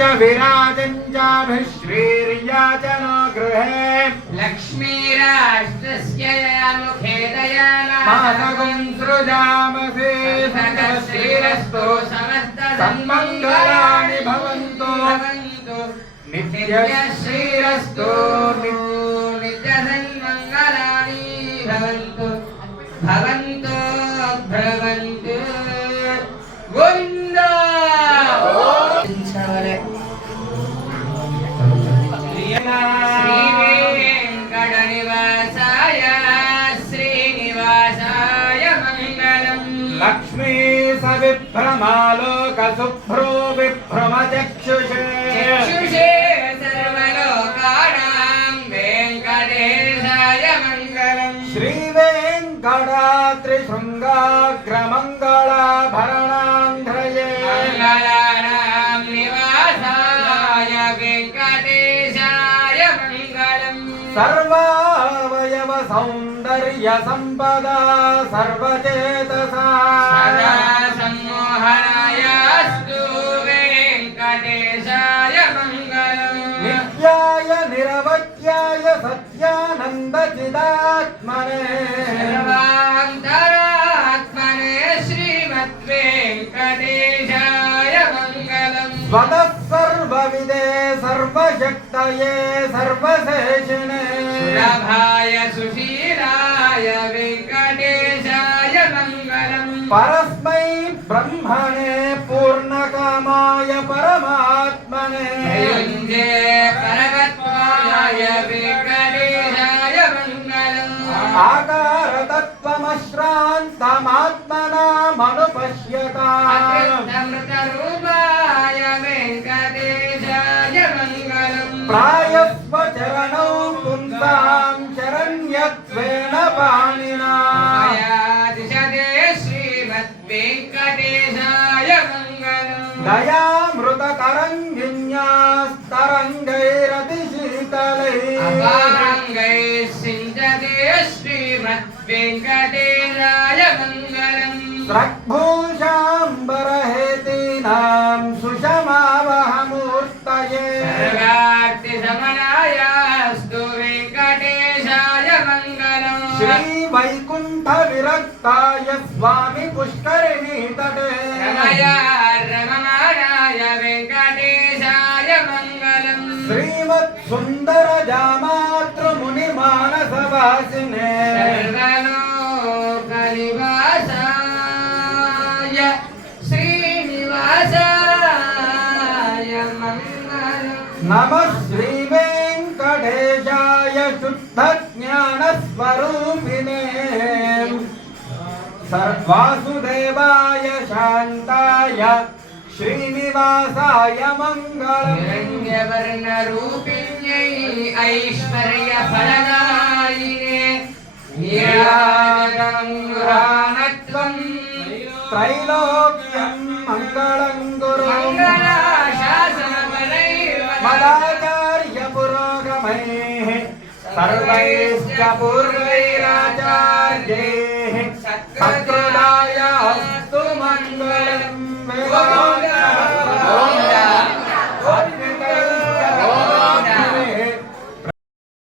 च च नो गृहे लक्ष्मीराष्ट्रस्य मुखे दयागुम् सृजामसे श्रीरस्तु समस्तसन्मङ्गलानि भवन्तु। नित्यश्रीरस्तु। नित्यसन्मङ्गलानि भवन्तु। भवन्तु శ్రీనివాసాయ శ్రీనివాసాయ మంగళం. లక్ష్మీ సవిభ్రమాలోక శుభ్రో విభ్రమ చక్షుషే. చక్షుషే సర్వలోకానాం వెంకటేశాయ మంగళం. సర్వా सम्पदा सर्वचेतसा। सदा सम्मोहनायास्तु वेङ्कटेशाय मङ्गलम्। नित्याय निरवध्याय सत्यानन्दचिदात्मने। सर्वान्तरात्मने श्रीमद्वेङ्कटेशाय मङ्गलम्। स्वतः सर्वविदे सर्वशक्तये सर्वशेषिणे। సులభాయ సుశీలాయ వెంకటేశాయ మంగళం. పరస్మై బ్రహ్మణే పూర్ణకామాయ పరమాత్మనే. ధనుంజే పరగత్వాయ వెంకటేశాయ మంగళం. ఆకారతత్వమశ్రాంతమాత్మనా మనుపశ్యత. అమృతరూపాయ వెంకటేశాయ మంగళం. ప్రాయస్వ చరణౌ पुंसां शरण्यत्वेन पाणिना मया दिशते श्रीमद्वेङ्कटेशाय मङ्गलम् दयामृततरङ्गिन्यास्तरङ्गैरतिशीतलैः अपारङ्गैः सिञ्चते श्रीमद्वेङ्कटेशाय मङ्गलम् स्रग्भूषाम्बरहेतीनां వైకుంఠ విరక్తాయ స్వామి పుష్కరిణి తటే రమణాయ వెంకటేశాయ మంగళం శ్రీమత్ సుందర జామాతృ ముని మానస వాసినే శ్రీనివాసాయ మంగళం నమ శ్రీ వెంకటేశాయ శుద్ధ शुद्धज्ञानस्वरूपिणे सर्वासुदेवाय शान्ताय श्रीनिवासाय मङ्गलम् हिरण्यवर्णरूपिण्यै ऐश्वर्यफलदायिने निराजनङ्गुरानत्वम् सर्वैश्च पूर्वैराचार्यैः सत्कृताय अस्तु मङ्गलम्